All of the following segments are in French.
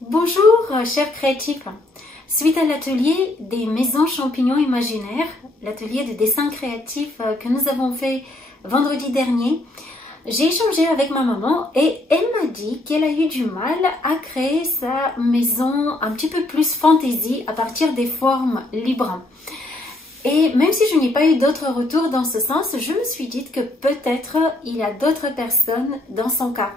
Bonjour chers créatifs, suite à l'atelier des maisons champignons imaginaires, l'atelier de dessin créatif que nous avons fait vendredi dernier, j'ai échangé avec ma maman et elle m'a dit qu'elle a eu du mal à créer sa maison un petit peu plus fantaisie à partir des formes libres. Et même si je n'ai pas eu d'autres retours dans ce sens, je me suis dit que peut-être il y a d'autres personnes dans son cas.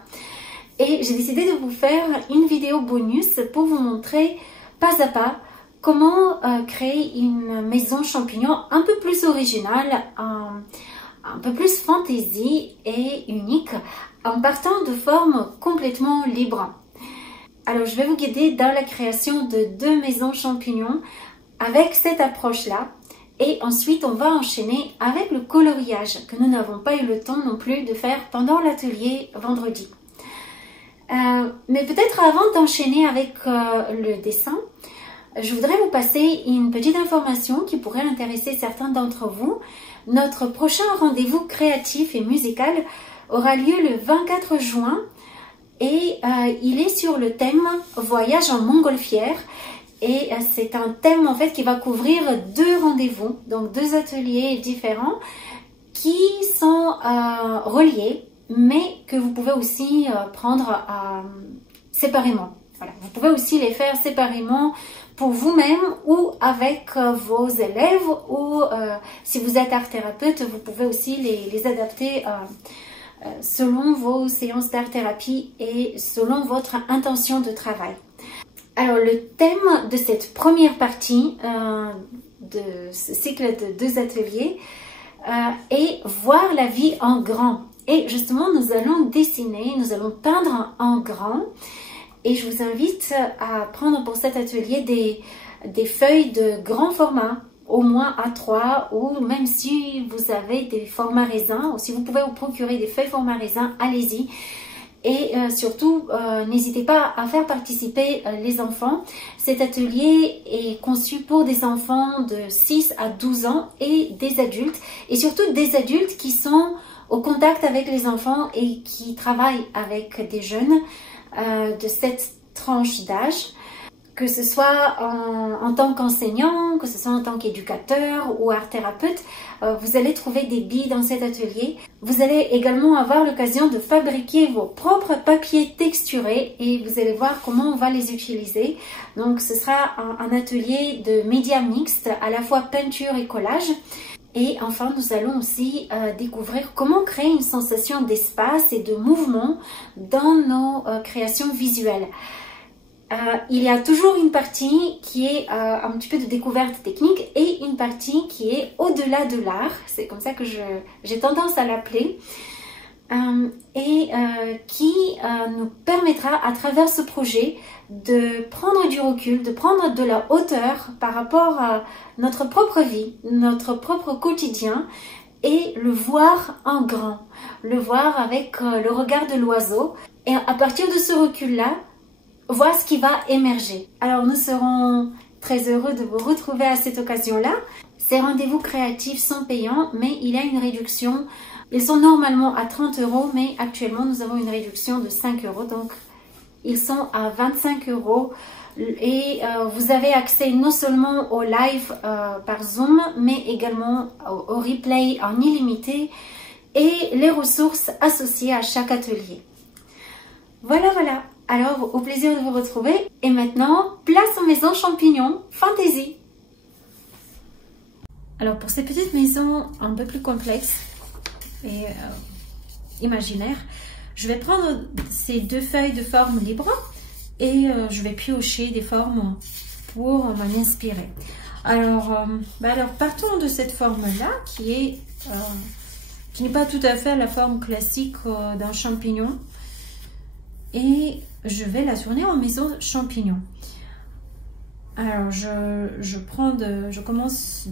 Et j'ai décidé de vous faire une vidéo bonus pour vous montrer pas à pas comment créer une maison champignon un peu plus originale, un peu plus fantaisie et unique en partant de formes complètement libres. Alors je vais vous guider dans la création de 2 maisons champignons avec cette approche-là. Et ensuite, on va enchaîner avec le coloriage que nous n'avons pas eu le temps non plus de faire pendant l'atelier vendredi. Mais peut-être avant d'enchaîner avec le dessin, je voudrais vous passer une petite information qui pourrait intéresser certains d'entre vous. Notre prochain rendez-vous créatif et musical aura lieu le 24 juin et il est sur le thème Voyage en montgolfière. Et c'est un thème en fait qui va couvrir 2 rendez-vous, donc 2 ateliers différents qui sont reliés, mais que vous pouvez aussi prendre séparément. Voilà. Vous pouvez aussi les faire séparément pour vous-même ou avec vos élèves, ou si vous êtes art thérapeute, vous pouvez aussi les adapter selon vos séances d'art thérapie et selon votre intention de travail. Alors le thème de cette première partie de ce cycle de 2 ateliers est voir la vie en grand. Et justement, nous allons dessiner, nous allons peindre en grand. Et je vous invite à prendre pour cet atelier des feuilles de grand format, au moins A3, ou même si vous avez des formats raisins, ou si vous pouvez vous procurer des feuilles format raisin, allez-y. Et surtout, n'hésitez pas à faire participer les enfants. Cet atelier est conçu pour des enfants de 6 à 12 ans et des adultes. Et surtout des adultes qui sont au contact avec les enfants et qui travaillent avec des jeunes de cette tranche d'âge. Que ce soit en tant qu'enseignant, que ce soit en tant qu'éducateur ou art thérapeute, vous allez trouver des billes dans cet atelier. Vous allez également avoir l'occasion de fabriquer vos propres papiers texturés et vous allez voir comment on va les utiliser. Donc ce sera un atelier de médias mixtes, à la fois peinture et collage. Et enfin, nous allons aussi découvrir comment créer une sensation d'espace et de mouvement dans nos créations visuelles. Il y a toujours une partie qui est un petit peu de découverte technique et une partie qui est au-delà de l'art, c'est comme ça que j'ai tendance à l'appeler, qui nous permettra à travers ce projet de prendre du recul, de prendre de la hauteur par rapport à notre propre vie, notre propre quotidien et le voir en grand, le voir avec le regard de l'oiseau et à partir de ce recul-là, voir ce qui va émerger. Alors nous serons très heureux de vous retrouver à cette occasion-là. Ces rendez-vous créatifs sont payants, mais il y a une réduction. Ils sont normalement à 30 €, mais actuellement nous avons une réduction de 5 €. Donc ils sont à 25 € et vous avez accès non seulement au live par Zoom, mais également au replay en illimité et les ressources associées à chaque atelier. Voilà. Alors, au plaisir de vous retrouver. Et maintenant, place aux maisons champignons fantaisie. Alors, pour ces petites maisons un peu plus complexes et imaginaires, je vais prendre ces 2 feuilles de forme libre et je vais piocher des formes pour m'en inspirer. Alors, partons de cette forme-là qui n'est pas tout à fait la forme classique d'un champignon. Et je vais la tourner en maison champignon. Alors je commence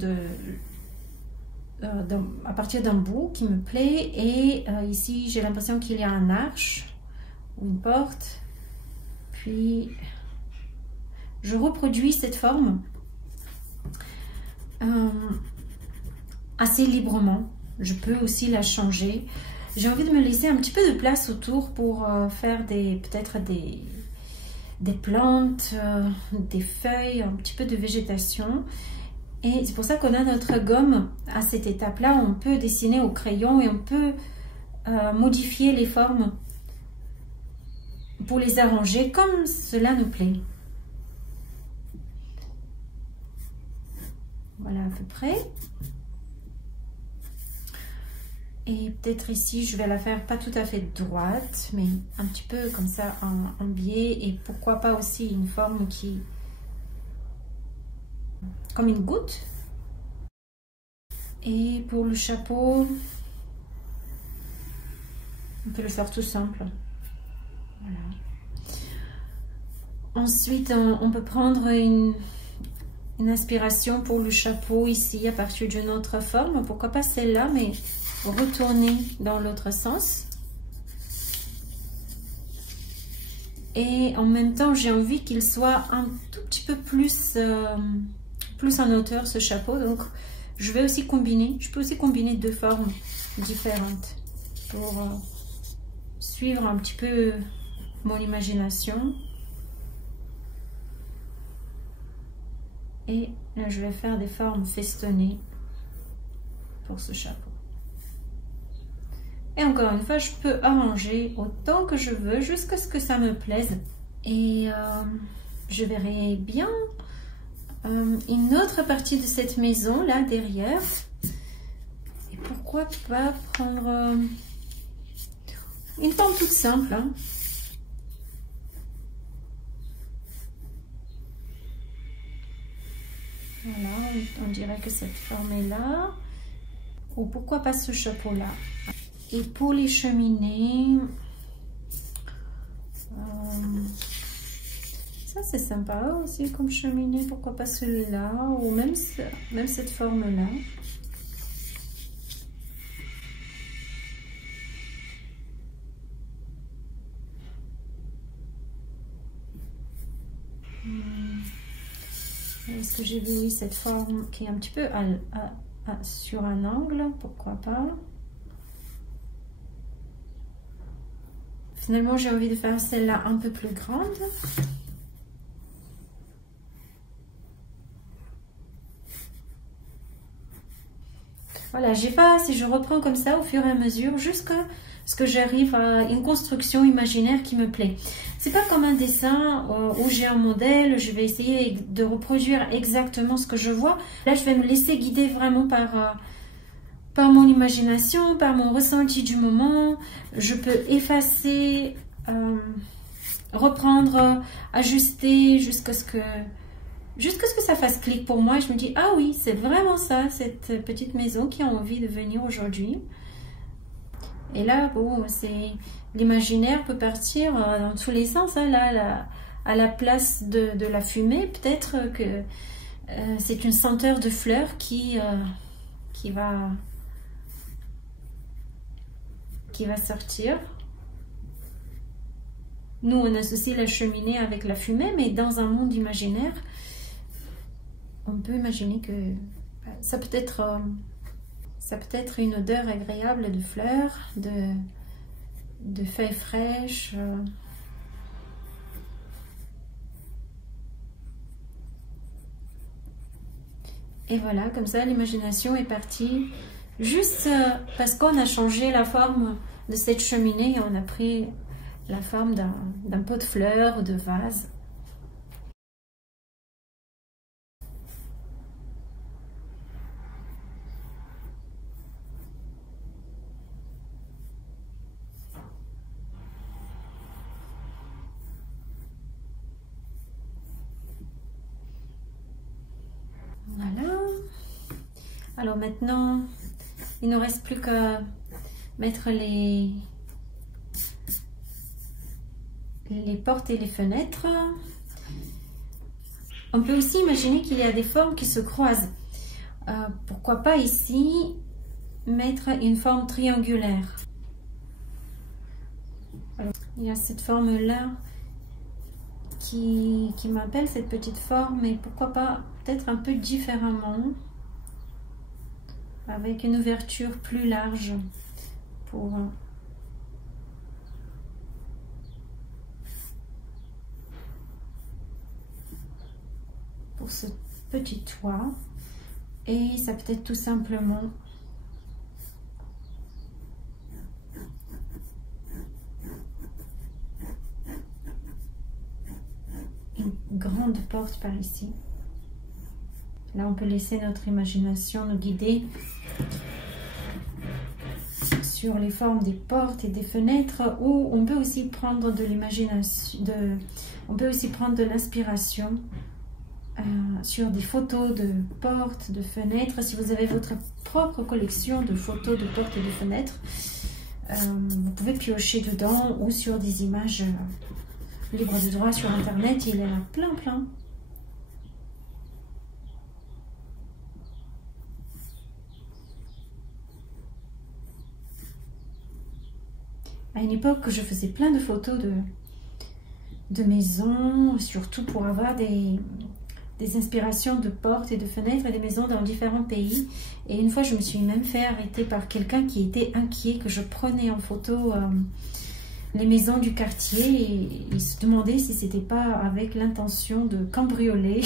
à partir d'un bout qui me plaît et ici j'ai l'impression qu'il y a un arche ou une porte. Puis je reproduis cette forme assez librement. Je peux aussi la changer. J'ai envie de me laisser un petit peu de place autour pour faire peut-être des plantes, des feuilles, un petit peu de végétation. Et c'est pour ça qu'on a notre gomme à cette étape-là. On peut dessiner au crayon et on peut modifier les formes pour les arranger comme cela nous plaît. Voilà à peu près. Et peut-être ici, je vais la faire pas tout à fait droite, mais un petit peu comme ça en biais. Et pourquoi pas aussi une forme qui... comme une goutte. Et pour le chapeau, on peut le faire tout simple. Voilà. Ensuite, on peut prendre une inspiration pour le chapeau ici à partir d'une autre forme. Pourquoi pas celle-là, mais retourner dans l'autre sens. Et en même temps, j'ai envie qu'il soit un tout petit peu plus en hauteur ce chapeau. Donc, je vais aussi combiner. Je peux aussi combiner deux formes différentes pour suivre un petit peu mon imagination. Et là, je vais faire des formes festonnées pour ce chapeau. Et encore une fois, je peux arranger autant que je veux jusqu'à ce que ça me plaise. Et je verrai bien une autre partie de cette maison là derrière. Et pourquoi pas prendre une forme toute simple, hein. Voilà, on dirait que cette forme est là. Ou pourquoi pas ce chapeau là. Et pour les cheminées, ça c'est sympa aussi comme cheminée, pourquoi pas celui-là, ou même cette forme-là. Est-ce que j'ai vu cette forme qui est un petit peu sur un angle, pourquoi pas. Finalement, j'ai envie de faire celle-là un peu plus grande. Voilà, j'ai pas, si je reprends comme ça au fur et à mesure, jusqu'à ce que j'arrive à une construction imaginaire qui me plaît. C'est pas comme un dessin où j'ai un modèle, je vais essayer de reproduire exactement ce que je vois. Là, je vais me laisser guider vraiment par mon imagination, par mon ressenti du moment. Je peux effacer, reprendre, ajuster jusqu'à ce que ça fasse clic pour moi. Et je me dis, ah oui, c'est vraiment ça, cette petite maison qui a envie de venir aujourd'hui. Et là, bon, l'imaginaire peut partir dans tous les sens. Hein. Là, à la place de la fumée, peut-être que c'est une senteur de fleurs qui va sortir. Nous, on associe la cheminée avec la fumée, mais dans un monde imaginaire, on peut imaginer que ça peut être une odeur agréable de fleurs, de feuilles fraîches. Et voilà, comme ça, l'imagination est partie. Juste parce qu'on a changé la forme de cette cheminée et on a pris la forme d'un pot de fleurs ou de vase. Voilà. Alors maintenant, il ne reste plus qu'à mettre les portes et les fenêtres. On peut aussi imaginer qu'il y a des formes qui se croisent. Pourquoi pas ici mettre une forme triangulaire. Alors, il y a cette forme là qui m'appelle, cette petite forme, mais pourquoi pas peut-être un peu différemment, avec une ouverture plus large pour pour ce petit toit. Et ça peut être tout simplement une grande porte par ici. Là, on peut laisser notre imagination nous guider sur les formes des portes et des fenêtres, ou on peut aussi prendre de l'imagination, on peut aussi prendre de l'inspiration sur des photos de portes, de fenêtres. Si vous avez votre propre collection de photos de portes et de fenêtres, vous pouvez piocher dedans, ou sur des images libres de droit sur internet, il y en a plein. À une époque, je faisais plein de photos de maisons, surtout pour avoir des inspirations de portes et de fenêtres et des maisons dans différents pays. Et une fois, je me suis même fait arrêter par quelqu'un qui était inquiet que je prenais en photo les maisons du quartier, et il se demandait si c'était pas avec l'intention de cambrioler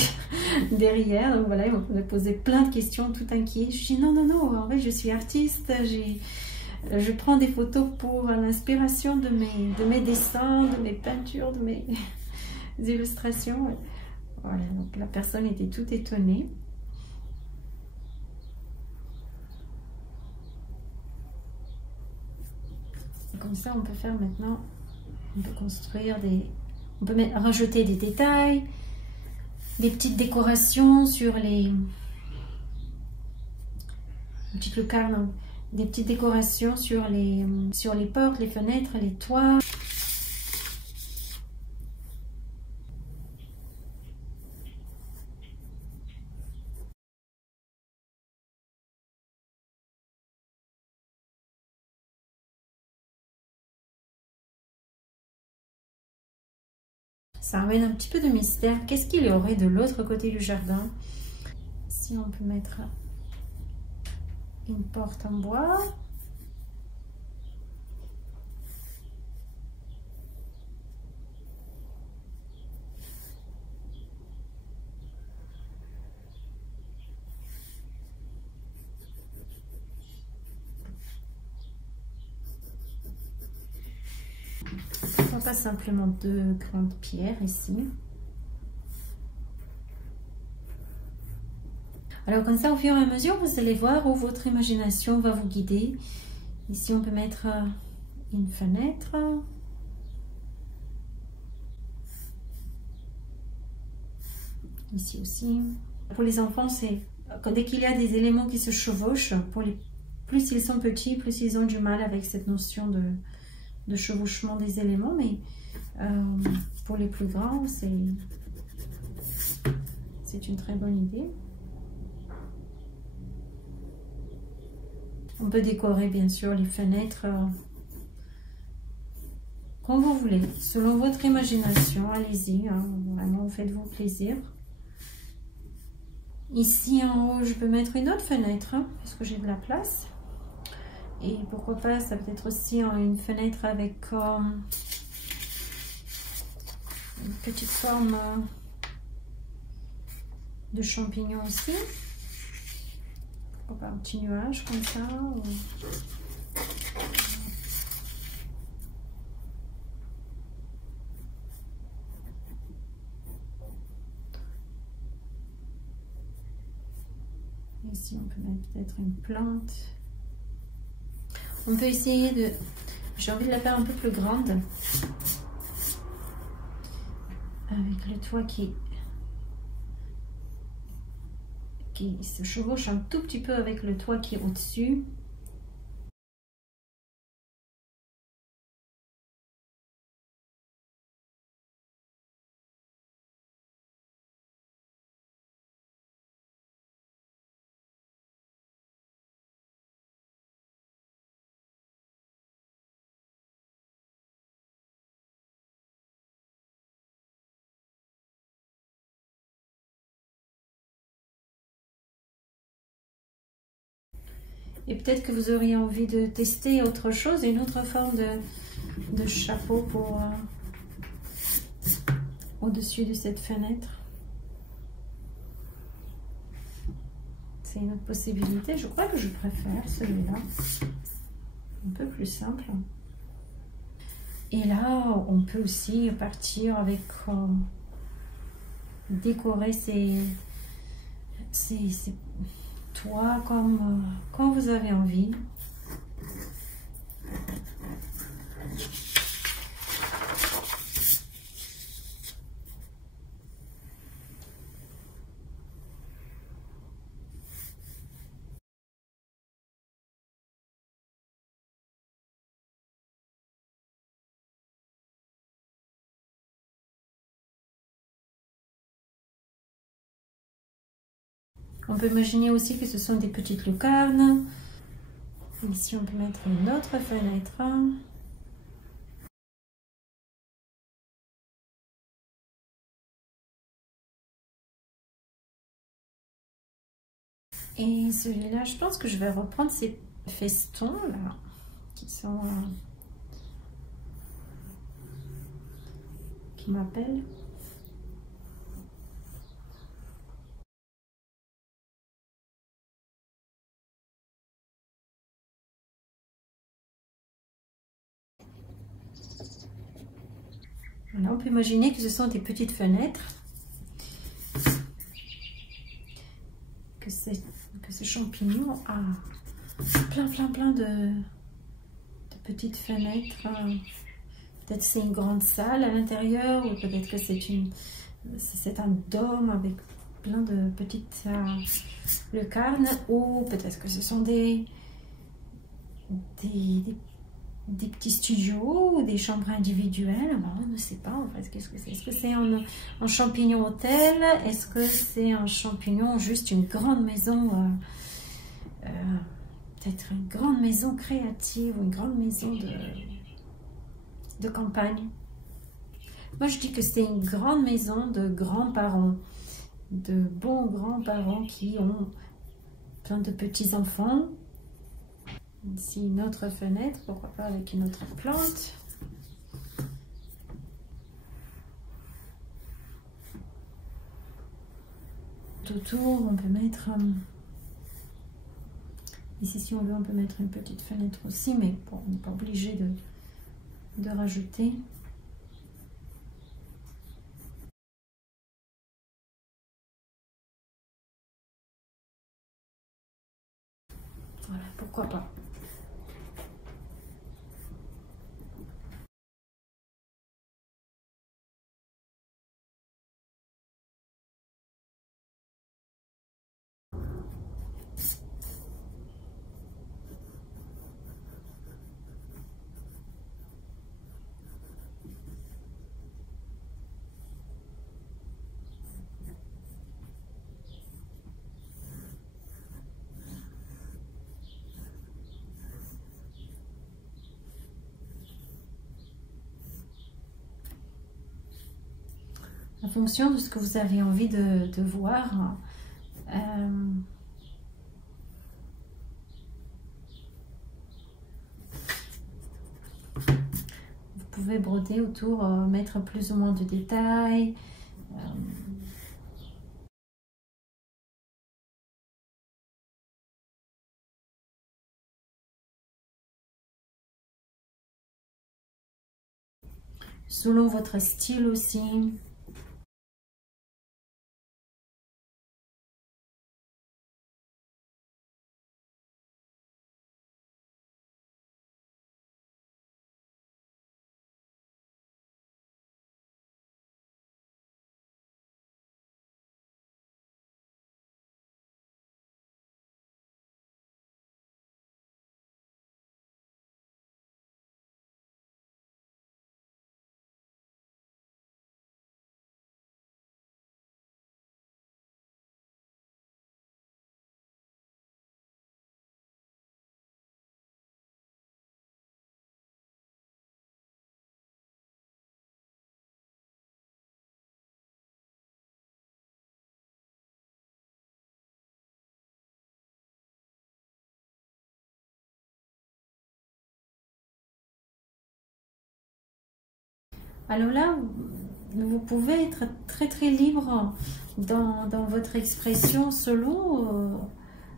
derrière. Donc voilà, il me posait plein de questions, tout inquiet. Je dis non, en fait, je suis artiste, je prends des photos pour l'inspiration de mes dessins, de mes peintures, de mes illustrations. Voilà, donc la personne était toute étonnée. Et comme ça, on peut faire maintenant, on peut construire on peut rajouter des détails, des petites décorations sur les petites lucarnes. Des petites décorations sur les portes, les fenêtres, les toits. Ça amène un petit peu de mystère. Qu'est-ce qu'il y aurait de l'autre côté du jardin? Si on peut mettre une porte en bois. Pourquoi pas simplement 2 grandes pierres ici. Alors comme ça, au fur et à mesure, vous allez voir où votre imagination va vous guider. Ici, on peut mettre une fenêtre. Ici aussi. Pour les enfants, c'est dès qu'il y a des éléments qui se chevauchent, plus ils sont petits, plus ils ont du mal avec cette notion de chevauchement des éléments. Mais pour les plus grands, c'est une très bonne idée. On peut décorer bien sûr les fenêtres comme vous voulez, selon votre imagination. Allez-y, hein, vraiment faites-vous plaisir. Ici en haut, je peux mettre une autre fenêtre, hein, parce que j'ai de la place. Et pourquoi pas, ça peut être aussi une fenêtre avec une petite forme de champignon aussi. Pourquoi pas un petit nuage comme ça. Ici, on peut mettre peut-être une plante. On peut essayer de... J'ai envie de la faire un peu plus grande. Avec le toit qui se chevauche un tout petit peu avec le toit qui est au-dessus. Et peut-être que vous auriez envie de tester autre chose, une autre forme de chapeau pour au-dessus de cette fenêtre. c'est une autre possibilité. Je crois que je préfère celui-là. Un peu plus simple. Et là, on peut aussi partir avec... décorer ces toits comme vous avez envie. On peut imaginer aussi que ce sont des petites lucarnes. Ici, on peut mettre une autre fenêtre. Et celui-là, je pense que je vais reprendre ces festons là, qui sont... qui m'appellent. Voilà, on peut imaginer que ce sont des petites fenêtres, que ce champignon a plein de petites fenêtres. Peut-être c'est une grande salle à l'intérieur, ou peut-être que c'est un dôme avec plein de petites lucarnes, ou peut-être que ce sont des petits studios ou des chambres individuelles. Bon, on ne sait pas en fait. Qu'est-ce que c'est? Est-ce que c'est un champignon hôtel? Est-ce que c'est un champignon, juste une grande maison, peut-être une grande maison créative ou une grande maison de campagne? Moi, je dis que c'est une grande maison de grands-parents, de bons grands-parents qui ont plein de petits-enfants. Ici, une autre fenêtre, pourquoi pas avec une autre plante. Tout autour, on peut mettre... ici, si on veut, on peut mettre une petite fenêtre aussi, mais bon, on n'est pas obligé de rajouter. Voilà, pourquoi pas. En fonction de ce que vous avez envie de voir, vous pouvez broder autour, mettre plus ou moins de détails. Selon votre style aussi. Alors là, vous pouvez être très libre dans votre expression selon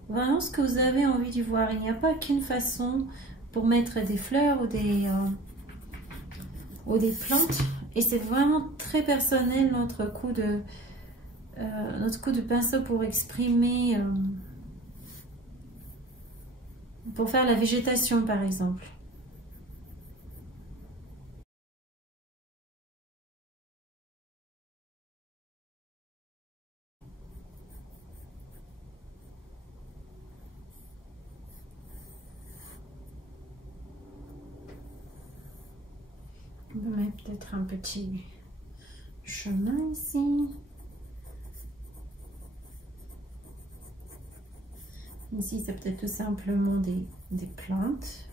vraiment ce que vous avez envie d'y voir. Il n'y a pas qu'une façon pour mettre des fleurs ou des plantes. Et c'est vraiment très personnel notre coup de pinceau pour exprimer, pour faire la végétation par exemple. On peut mettre peut-être un petit chemin ici. Ici, c'est peut-être tout simplement des plantes.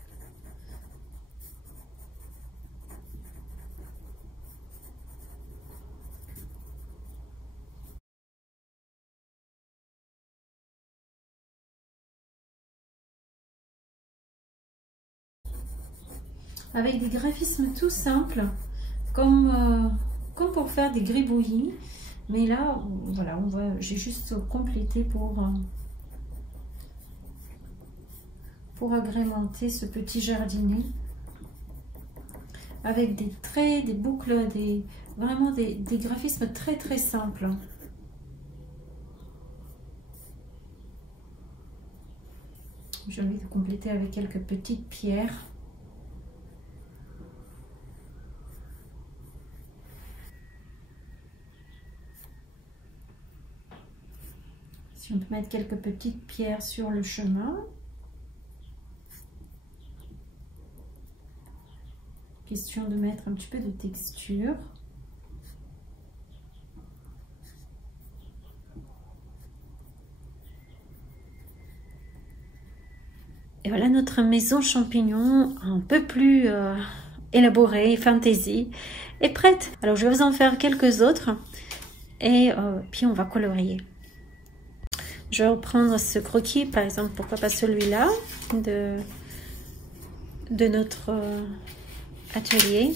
Avec des graphismes tout simples, comme pour faire des gribouillis. Mais là, voilà, j'ai juste complété pour agrémenter ce petit jardinet. Avec des traits, des boucles, vraiment des graphismes très très simples. J'ai envie de compléter avec quelques petites pierres. Si on peut mettre quelques petites pierres sur le chemin. Question de mettre un petit peu de texture. Et voilà notre maison champignon un peu plus élaborée, fantaisie, est prête. Alors je vais vous en faire quelques autres et puis on va colorier. Je vais reprendre ce croquis, par exemple, pourquoi pas celui-là de notre atelier.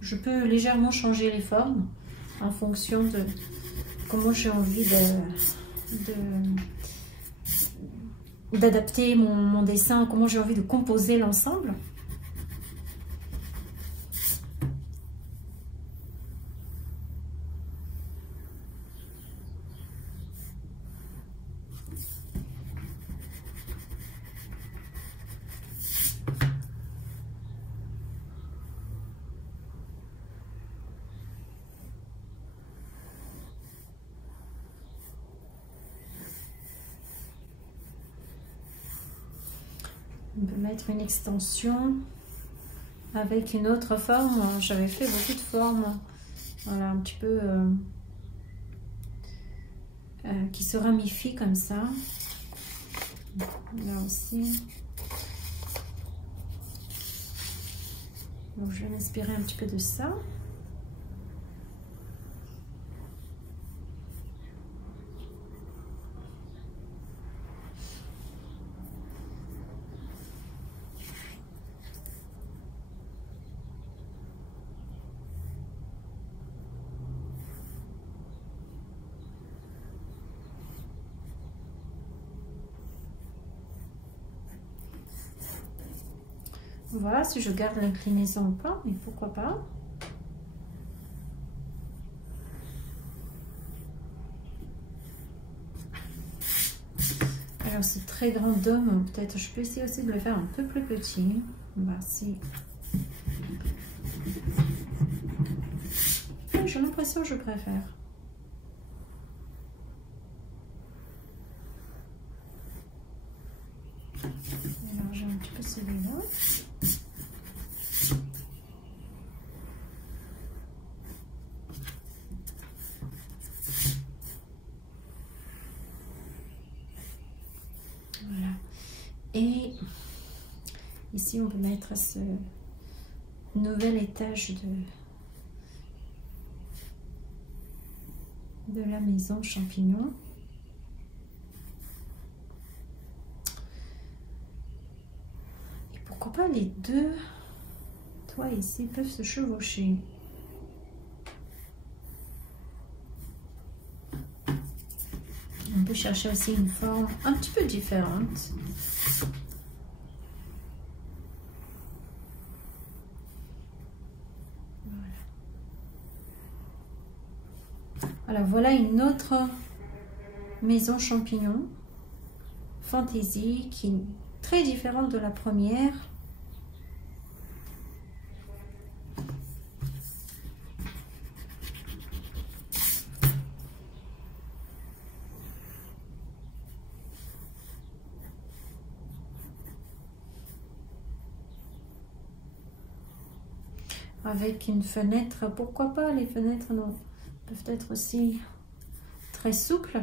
Je peux légèrement changer les formes en fonction de comment j'ai envie d'adapter mon dessin, comment j'ai envie de composer l'ensemble. On peut mettre une extension avec une autre forme. J'avais fait beaucoup de formes, voilà, un petit peu qui se ramifient comme ça. Là aussi. Donc je vais m'inspirer un petit peu de ça. Voilà, si je garde l'inclinaison ou pas, mais pourquoi pas. Alors ce très grand dôme, peut-être je peux essayer aussi de le faire un peu plus petit. On va voir si... J'ai l'impression que je préfère. Alors j'ai un petit peu celui-là. Et ici, on peut mettre ce nouvel étage de la maison champignon. Et pourquoi pas les deux toits ici peuvent se chevaucher. On peut chercher aussi une forme un petit peu différente. Alors voilà une autre maison champignon fantaisie qui est très différente de la première. Avec une fenêtre, pourquoi pas, les fenêtres non, peuvent être aussi très souples.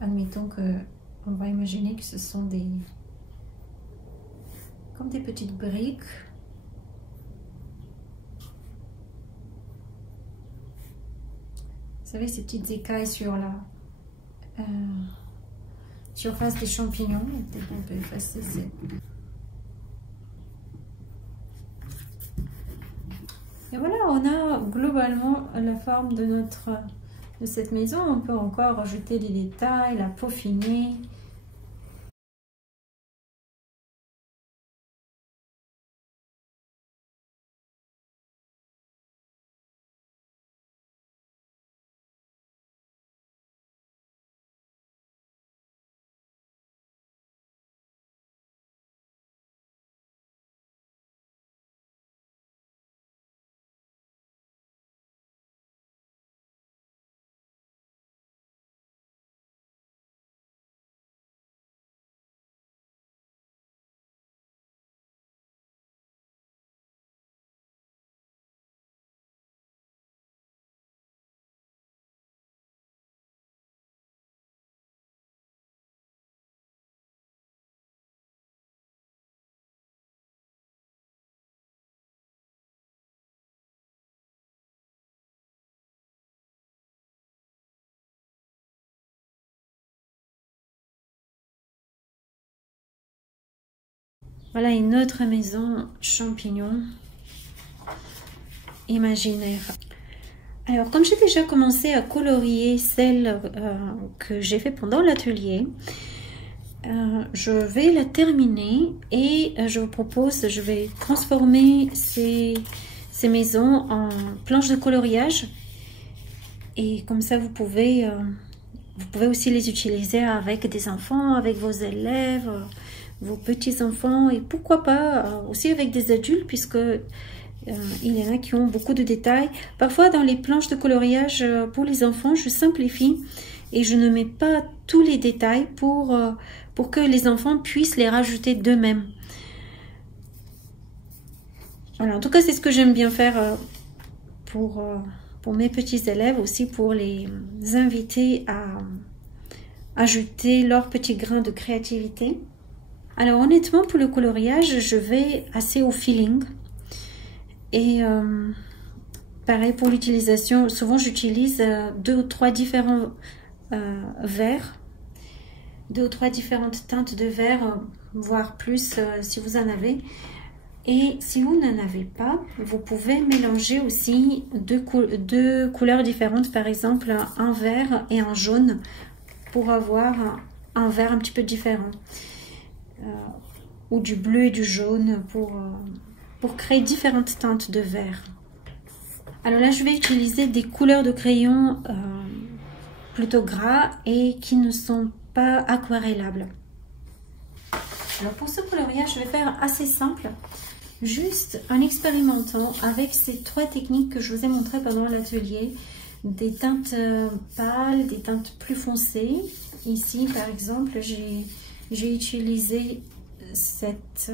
Admettons que on va imaginer que ce sont comme des petites briques. Vous savez, ces petites écailles sur la surface des champignons. Peut-être qu'on peut effacer ces... Et voilà, on a globalement la forme de cette maison. On peut encore rajouter des détails, la peaufiner. Voilà une autre maison champignon imaginaire. Alors, comme j'ai déjà commencé à colorier celle que j'ai fait pendant l'atelier, je vais la terminer et je vous propose, je vais transformer ces maisons en planches de coloriage. Et comme ça, vous pouvez aussi les utiliser avec des enfants, avec vos élèves, vos petits-enfants et pourquoi pas aussi avec des adultes puisque il y en a qui ont beaucoup de détails. Parfois dans les planches de coloriage pour les enfants, je simplifie et je ne mets pas tous les détails pour que les enfants puissent les rajouter d'eux-mêmes. Voilà, en tout cas c'est ce que j'aime bien faire pour mes petits élèves, aussi pour les inviter à ajouter leur petit grain de créativité. Alors honnêtement, pour le coloriage, je vais assez au feeling. Et pareil pour l'utilisation, souvent j'utilise 2 ou 3 différents verres, 2 ou 3 différentes teintes de verre, voire plus si vous en avez. Et si vous n'en avez pas, vous pouvez mélanger aussi deux couleurs différentes, par exemple un vert et un jaune, pour avoir un vert un petit peu différent. Ou du bleu et du jaune pour créer différentes teintes de vert. Alors là, je vais utiliser des couleurs de crayon plutôt gras et qui ne sont pas aquarellables. Alors pour ce coloriage, je vais faire assez simple, juste en expérimentant avec ces 3 techniques que je vous ai montrées pendant l'atelier, des teintes pâles, des teintes plus foncées. Ici, par exemple, j'ai utilisé cet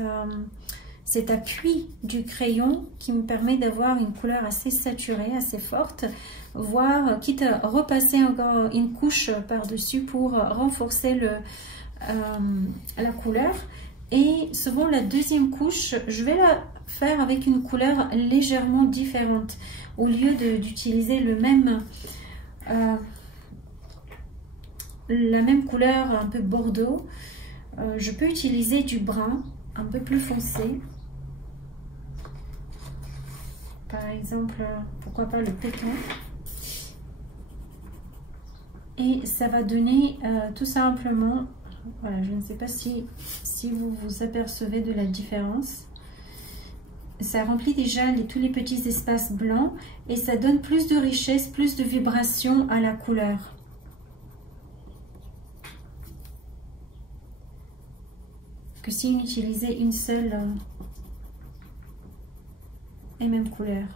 appui du crayon qui me permet d'avoir une couleur assez saturée, assez forte, voire quitte à repasser encore une couche par-dessus pour renforcer la couleur. Et souvent la deuxième couche, je vais la faire avec une couleur légèrement différente. Au lieu d'utiliser la même couleur un peu bordeaux, je peux utiliser du brun un peu plus foncé. Par exemple, pourquoi pas le pécan. Et ça va donner tout simplement, voilà, je ne sais pas si vous vous apercevez de la différence. Ça remplit déjà tous les petits espaces blancs et ça donne plus de richesse, plus de vibration à la couleur. Que si on utilisait une seule et même couleur.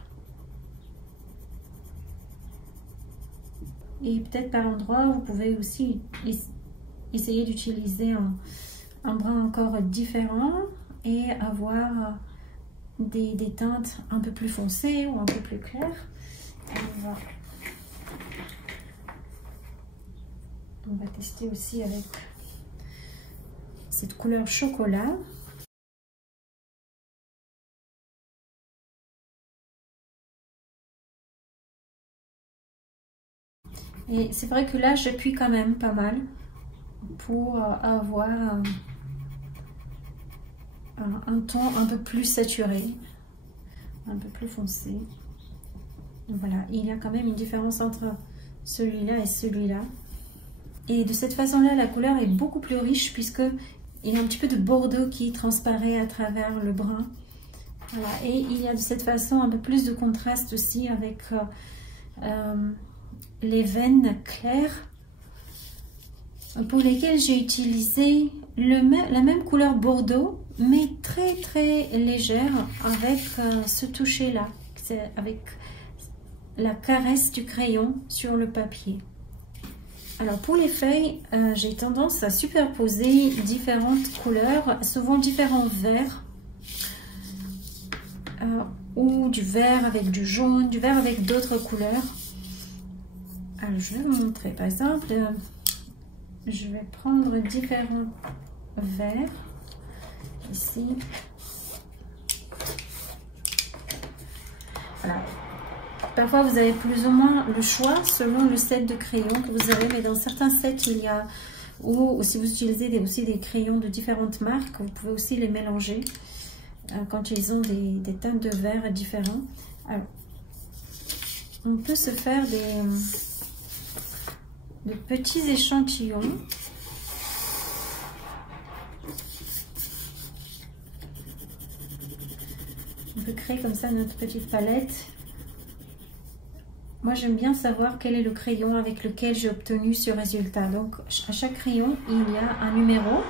Et peut-être par endroit, vous pouvez aussi essayer d'utiliser un brun encore différent et avoir des teintes un peu plus foncées ou un peu plus claires. On va tester aussi avec cette couleur chocolat. Et c'est vrai que là, j'appuie quand même pas mal pour avoir un ton un peu plus saturé, un peu plus foncé. Donc voilà, il y a quand même une différence entre celui-là et celui-là. Et de cette façon-là, la couleur est beaucoup plus riche puisque il y a un petit peu de bordeaux qui transparaît à travers le brun. Voilà. Et il y a de cette façon un peu plus de contraste aussi avec les veines claires pour lesquelles j'ai utilisé la même couleur bordeaux mais très très légère avec ce toucher là, avec la caresse du crayon sur le papier. Alors pour les feuilles, j'ai tendance à superposer différentes couleurs, souvent différents verts, ou du vert avec du jaune, du vert avec d'autres couleurs. Alors je vais vous montrer, par exemple, je vais prendre différents verts, ici. Voilà. Parfois, vous avez plus ou moins le choix selon le set de crayons que vous avez, mais dans certains sets, il y a, ou si vous utilisez aussi des crayons de différentes marques, vous pouvez aussi les mélanger quand ils ont des teintes de vert différents. Alors, on peut se faire de petits échantillons. On peut créer comme ça notre petite palette. Moi, j'aime bien savoir quel est le crayon avec lequel j'ai obtenu ce résultat. Donc, à chaque crayon, il y a un numéro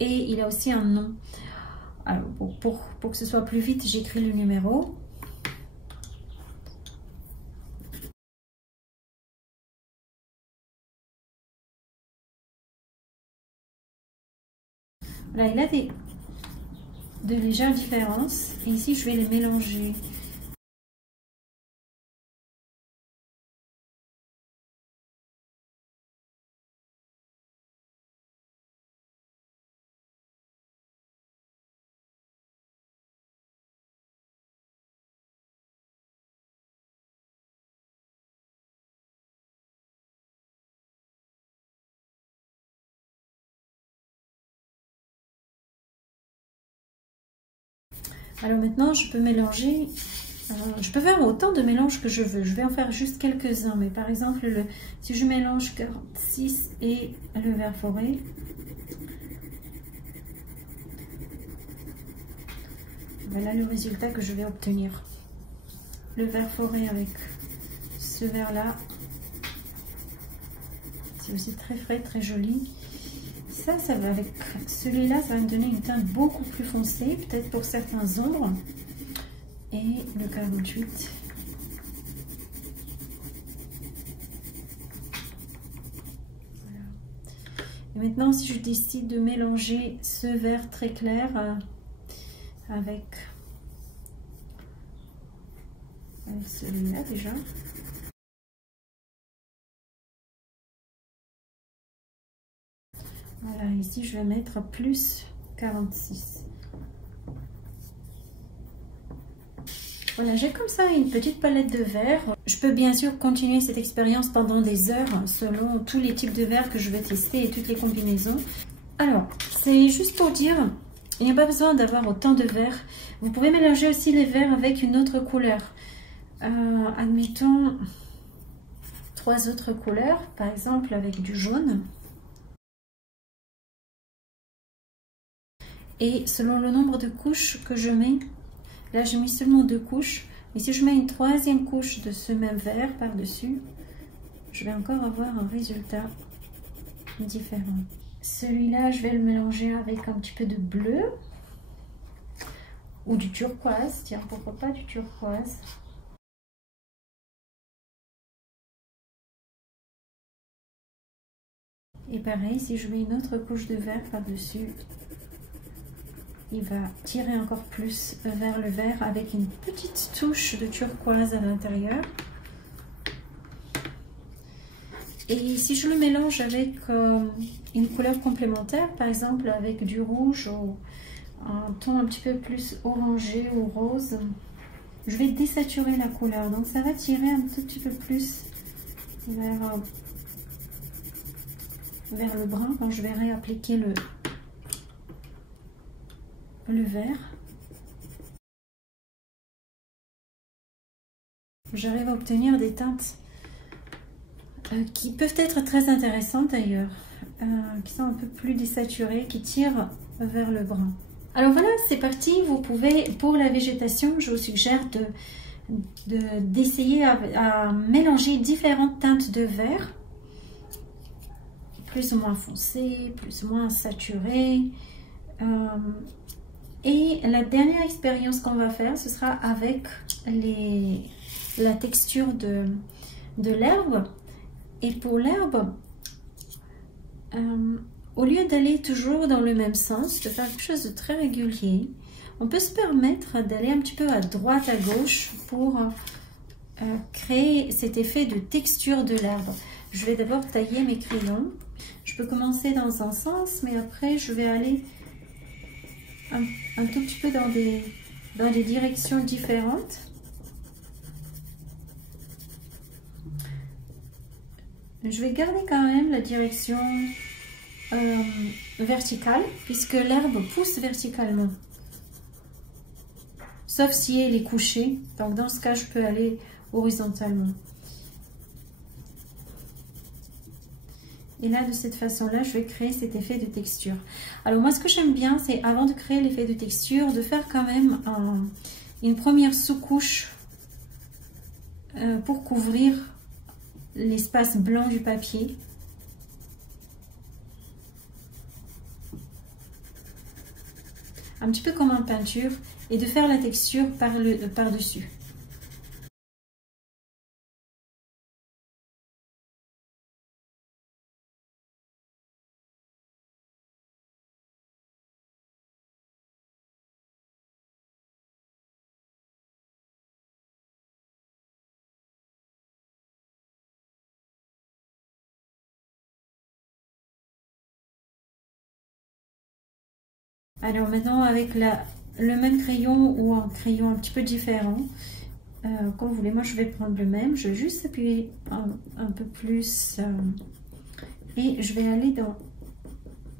et il y a aussi un nom. Alors, pour que ce soit plus vite, j'écris le numéro. Voilà, il a de légères différences. Et ici, je vais les mélanger. Alors maintenant, je peux mélanger, je peux faire autant de mélanges que je veux. Je vais en faire juste quelques-uns, mais par exemple, si je mélange 46 et le vert forêt, voilà le résultat que je vais obtenir. Le vert forêt avec ce vert là, c'est aussi très frais, très joli. Ça va avec celui-là, ça va me donner une teinte beaucoup plus foncée, peut-être pour certains ombres. Et le 48. Voilà. Et maintenant, si je décide de mélanger ce vert très clair avec celui-là déjà. Voilà, ici je vais mettre plus 46. Voilà, j'ai comme ça une petite palette de verres. Je peux bien sûr continuer cette expérience pendant des heures selon tous les types de verres que je vais tester et toutes les combinaisons. Alors, c'est juste pour dire, il n'y a pas besoin d'avoir autant de verres. Vous pouvez mélanger aussi les verres avec une autre couleur. Admettons 3 autres couleurs, par exemple avec du jaune. Et selon le nombre de couches que je mets, là j'ai mis seulement 2 couches, mais si je mets une 3e couche de ce même vert par-dessus, je vais encore avoir un résultat différent. Celui-là, je vais le mélanger avec un petit peu de bleu ou du turquoise. Tiens, pourquoi pas du turquoise? Et pareil, si je mets une autre couche de vert par-dessus, il va tirer encore plus vers le vert avec une petite touche de turquoise à l'intérieur. Et si je le mélange avec une couleur complémentaire, par exemple avec du rouge ou un ton un petit peu plus orangé ou rose, je vais désaturer la couleur. Donc ça va tirer un tout petit peu plus vers le brun quand je vais réappliquer le vert. J'arrive à obtenir des teintes qui peuvent être très intéressantes d'ailleurs, qui sont un peu plus désaturées, qui tirent vers le brun. Alors voilà, c'est parti. Vous pouvez, pour la végétation, je vous suggère d'essayer à mélanger différentes teintes de vert, plus ou moins foncées, plus ou moins saturées. Et la dernière expérience qu'on va faire, ce sera avec la texture de l'herbe. Et pour l'herbe, au lieu d'aller toujours dans le même sens, de faire quelque chose de très régulier, on peut se permettre d'aller un petit peu à droite, à gauche pour créer cet effet de texture de l'herbe. Je vais d'abord tailler mes crayons. Je peux commencer dans un sens, mais après je vais aller un tout petit peu dans des directions différentes. Je vais garder quand même la direction verticale, puisque l'herbe pousse verticalement. Sauf si elle est couchée. Donc dans ce cas, je peux aller horizontalement. Et là, de cette façon-là, je vais créer cet effet de texture. Alors moi, ce que j'aime bien, c'est avant de créer l'effet de texture, de faire quand même une première sous-couche pour couvrir l'espace blanc du papier. Un petit peu comme en peinture, et de faire la texture par-dessus. Alors maintenant, avec le même crayon ou un crayon un petit peu différent, comme vous voulez, moi je vais prendre le même, je vais juste appuyer un peu plus et je vais aller dans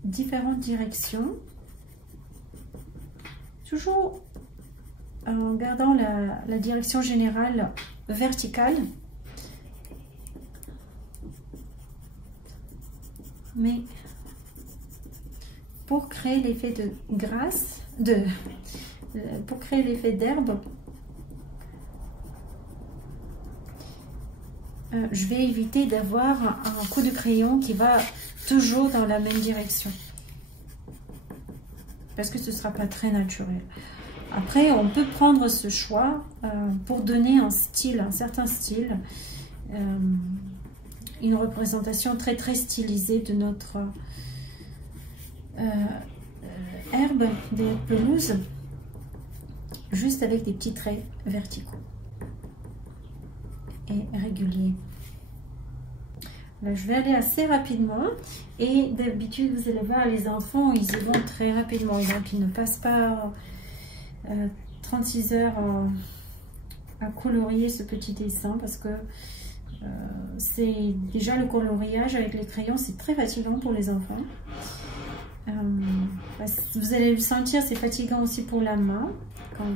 différentes directions, toujours en gardant la direction générale verticale. Mais pour créer l'effet de grâce, pour créer l'effet d'herbe, je vais éviter d'avoir un coup de crayon qui va toujours dans la même direction. Parce que ce ne sera pas très naturel. Après, on peut prendre ce choix pour donner un style, un certain style, une représentation très très stylisée de notre herbe, des pelouses, juste avec des petits traits verticaux et réguliers. Là, je vais aller assez rapidement et d'habitude vous allez voir les enfants ils y vont très rapidement, donc ils ne passent pas 36 heures à colorier ce petit dessin parce que c'est déjà le coloriage avec les crayons, c'est très fatigant pour les enfants. Vous allez le sentir, c'est fatigant aussi pour la main quand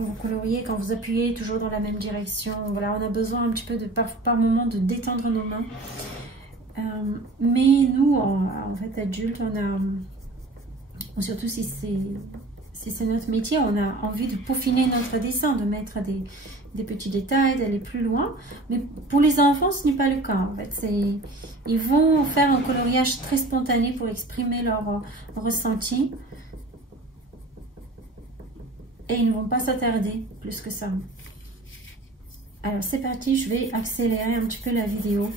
vous coloriez, quand vous appuyez toujours dans la même direction. Voilà, on a besoin un petit peu de par moment de détendre nos mains. Mais nous, en fait, adultes, on a, surtout si c'est notre métier, on a envie de peaufiner notre dessin, de mettre des petits détails, d'aller plus loin. Mais pour les enfants, ce n'est pas le cas. En fait, ils vont faire un coloriage très spontané pour exprimer leur ressenti. Et ils ne vont pas s'attarder plus que ça. Alors c'est parti, je vais accélérer un petit peu la vidéo.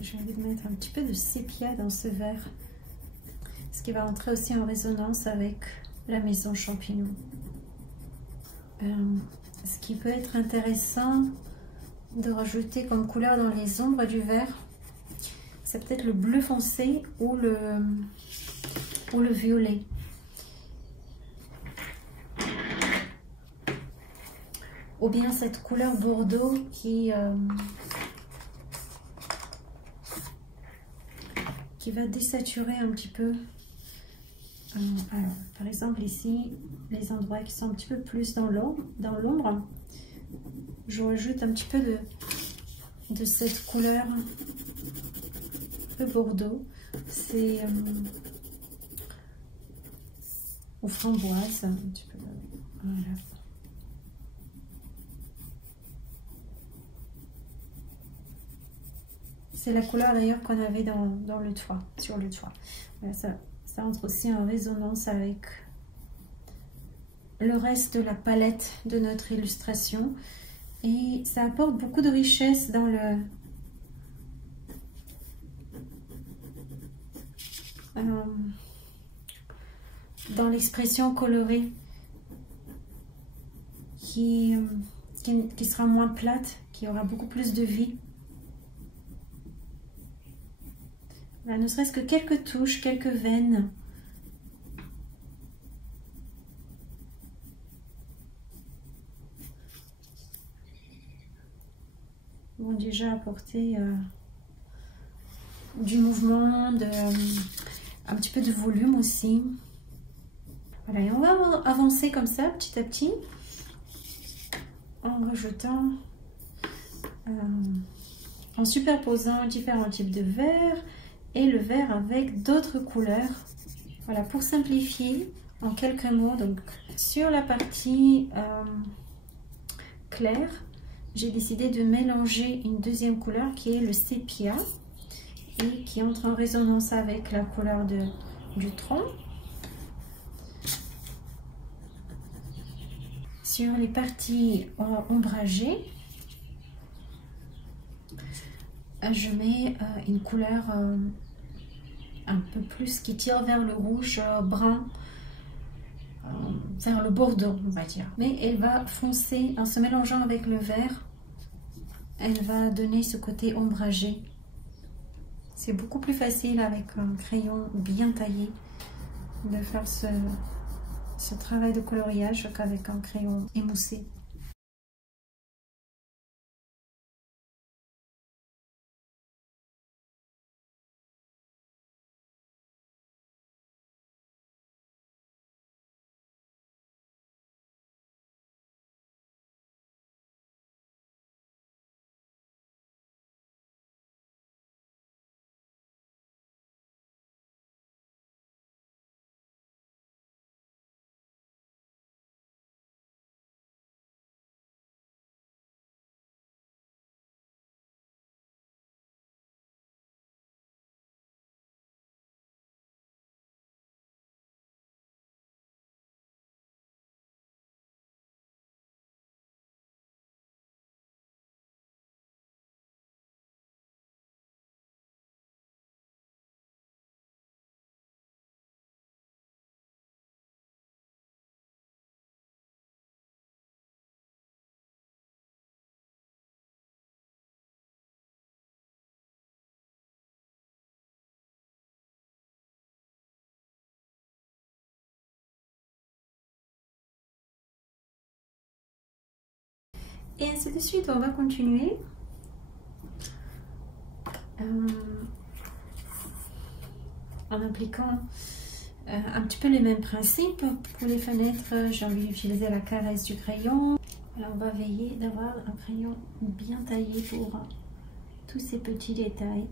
J'ai envie de mettre un petit peu de sépia dans ce verre, ce qui va entrer aussi en résonance avec la maison champignon. Ce qui peut être intéressant de rajouter comme couleur dans les ombres du verre, c'est peut-être le bleu foncé ou le violet. Ou bien cette couleur bordeaux qui va désaturer un petit peu. Alors, par exemple ici, les endroits qui sont un petit peu plus dans l'ombre, je rajoute un petit peu de cette couleur de bordeaux. C'est aux framboises, un petit peu. Voilà. C'est la couleur d'ailleurs qu'on avait dans le toit, sur le toit. Voilà, ça entre aussi en résonance avec le reste de la palette de notre illustration. Et ça apporte beaucoup de richesse dans l'expression colorée qui sera moins plate, qui aura beaucoup plus de vie. Là, ne serait-ce que quelques touches, quelques veines. Vont déjà apporter du mouvement, un petit peu de volume aussi. Voilà, et on va avancer comme ça, petit à petit, en rajoutant, en superposant différents types de verre et le vert avec d'autres couleurs. Voilà, pour simplifier en quelques mots, donc sur la partie claire, j'ai décidé de mélanger une deuxième couleur qui est le sépia et qui entre en résonance avec la couleur du tronc. Sur les parties ombragées, je mets une couleur un peu plus qui tire vers le rouge brun, vers le bordeaux, on va dire. Mais elle va foncer en se mélangeant avec le vert. Elle va donner ce côté ombragé. C'est beaucoup plus facile avec un crayon bien taillé de faire ce travail de coloriage qu'avec un crayon émoussé. Et ainsi de suite, on va continuer. En appliquant un petit peu les mêmes principes. Pour les fenêtres, j'ai envie d'utiliser la caresse du crayon. Alors on va veiller d'avoir un crayon bien taillé pour tous ces petits détails.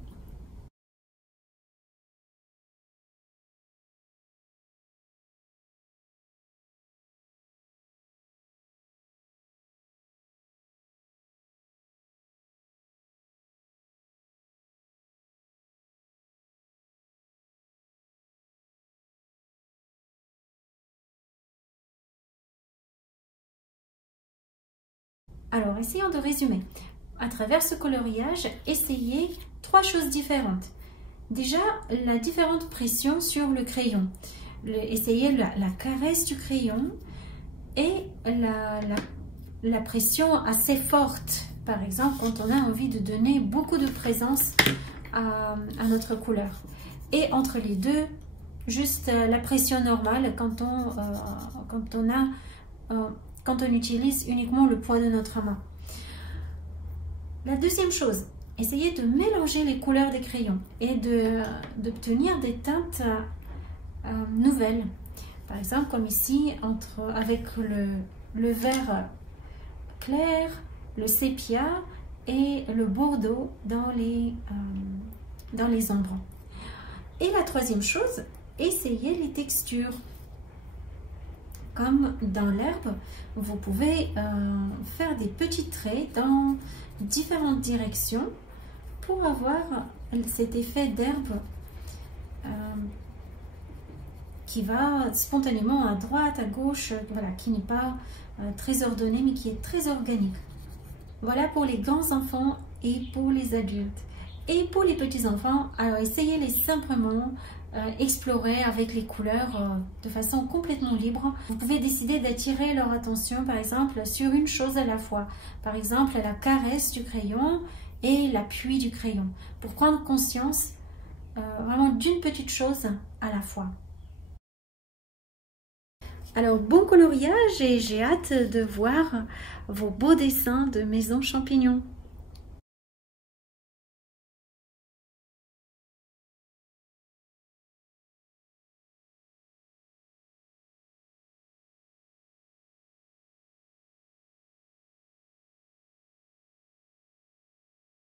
Alors, essayons de résumer. À travers ce coloriage, essayez 3 choses différentes. Déjà, la différente pression sur le crayon. Essayez la caresse du crayon et la pression assez forte. Par exemple, quand on a envie de donner beaucoup de présence à notre couleur. Et entre les deux, juste la pression normale quand on utilise uniquement le poids de notre main. La deuxième chose, essayez de mélanger les couleurs des crayons et d'obtenir des teintes nouvelles. Par exemple, comme ici, avec le vert clair, le sépia et le bordeaux dans les ombres. Et la troisième chose, essayez les textures. Comme dans l'herbe, vous pouvez faire des petits traits dans différentes directions pour avoir cet effet d'herbe qui va spontanément à droite, à gauche, voilà, qui n'est pas très ordonné mais qui est très organique. Voilà pour les grands enfants et pour les adultes. Et pour les petits enfants, alors essayez-les simplement. Explorer avec les couleurs de façon complètement libre. Vous pouvez décider d'attirer leur attention par exemple sur une chose à la fois. Par exemple la caresse du crayon et l'appui du crayon. Pour prendre conscience vraiment d'une petite chose à la fois. Alors bon coloriage et j'ai hâte de voir vos beaux dessins de maisons champignons.